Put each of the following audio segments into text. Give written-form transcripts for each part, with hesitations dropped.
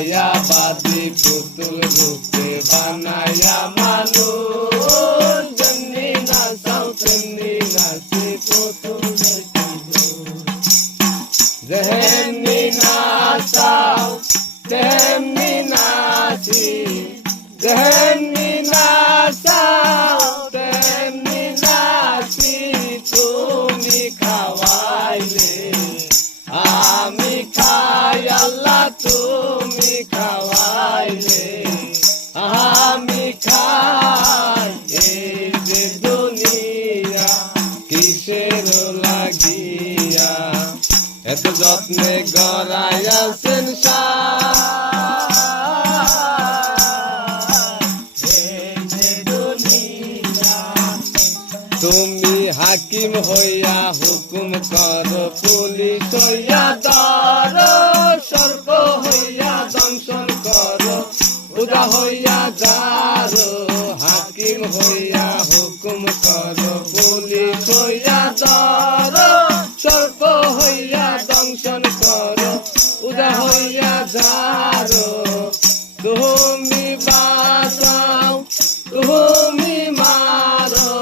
মায়াবাদী পুতুল রূপে বানায়া মানুষ যেমনি নাচাও তেমনি নাচে পুতুলের যেমনি নাচাও তেমনি নাচি যেমনি নাচাও তেমনি নাচি তুমি খাওয়াইলে আমি খাই আল্লাহ তুমি খাওয়াইলে আমি খাই এই যে দুনিয়া কিসের লাগিয়া এত যত্নে গড়াইয়াছেন তুমি হাকিম হইয়া হুকুম করো পুলিশ হইয়া ধরো সর্প হইয়া দংশন করো পূজা হইয়া যারো হাকিম হইয়া হুকুম করো পুলিশ হইয়া ধরো সর্প হইয়া দংশন করো পূজা হইয়া যারো তুমি বাঁচাও তুমি মারো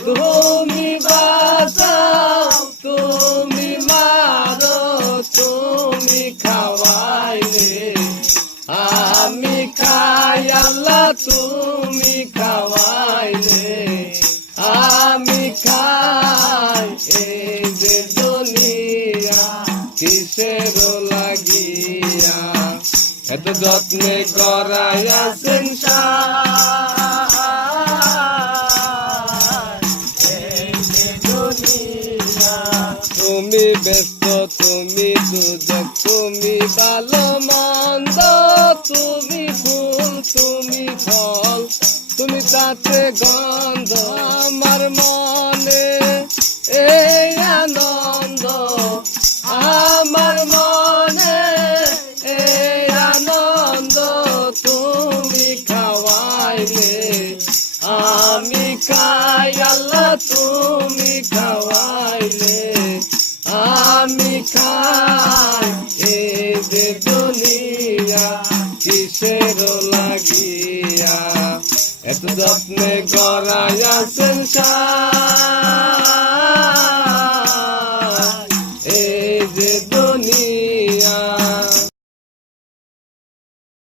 তুমি বাঁচাও তুমি মারো তুমি খাওয়াইলে আমি খাই আল্লাহ তুমি খাওয়াইলে আমি খাই এই যে দুনিয়া কিসের লাগিয়া এত যত্নে গড়াইয়াছেন তুমি ব্যস্ত তুমি দুজক তুমি ভালো মন্দ তুমি ফুল তুমি ফল তুমি তাতে গন্ধ আমার মনে এই আনন্দ আমার মনে এই আনন্দ তুমি খাওয়াইলে আমি খাই আল্লাহ তুমি খাওয়াইলে আমি খাই এই যে দুনিয়া কিসের লাগিয়া এত যত্নে গড়াইয়াছেন